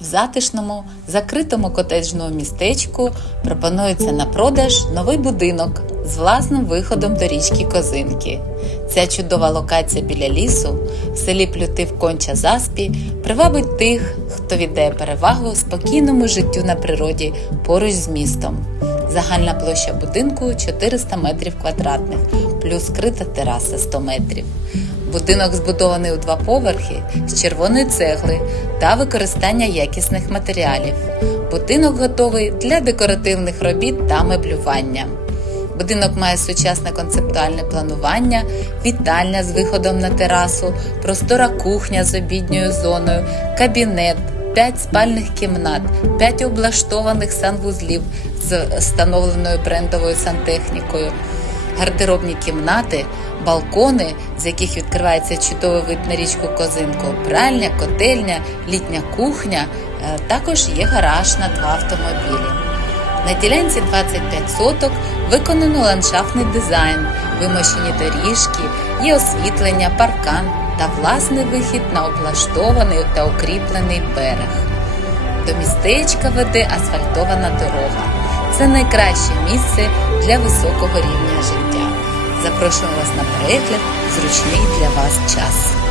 В затишному, закритому котеджному містечку пропонується на продаж новий будинок з власним виходом до річки Козинки. Ця чудова локація біля лісу в селі Плютив Конча Заспі привабить тих, хто віддає перевагу спокійному життю на природі поруч з містом. Загальна площа будинку 400 метрів квадратних, плюс скрита тераса 100 метрів. Будинок збудований у два поверхи з червоної цегли та використання якісних матеріалів. Будинок готовий для декоративних робіт та меблювання. Будинок має сучасне концептуальне планування, вітальня з виходом на терасу, простора кухня з обідньою зоною, кабінет, 5 спальних кімнат, 5 облаштованих санвузлів з встановленою брендовою сантехнікою, гардеробні кімнати, балкони, з яких відкривається чудовий вид на річку Козинку, пральня, котельня, літня кухня. Е, Також є гараж на два автомобілі. На ділянці 25 соток виконано ландшафтний дизайн, вимощені доріжки, є освітлення, паркан та власний вихід на облаштований та укріплений берег. До містечка веде асфальтована дорога. Це найкраще місце для високого рівня життя. Запрошую вас на перегляд, зручний для вас час.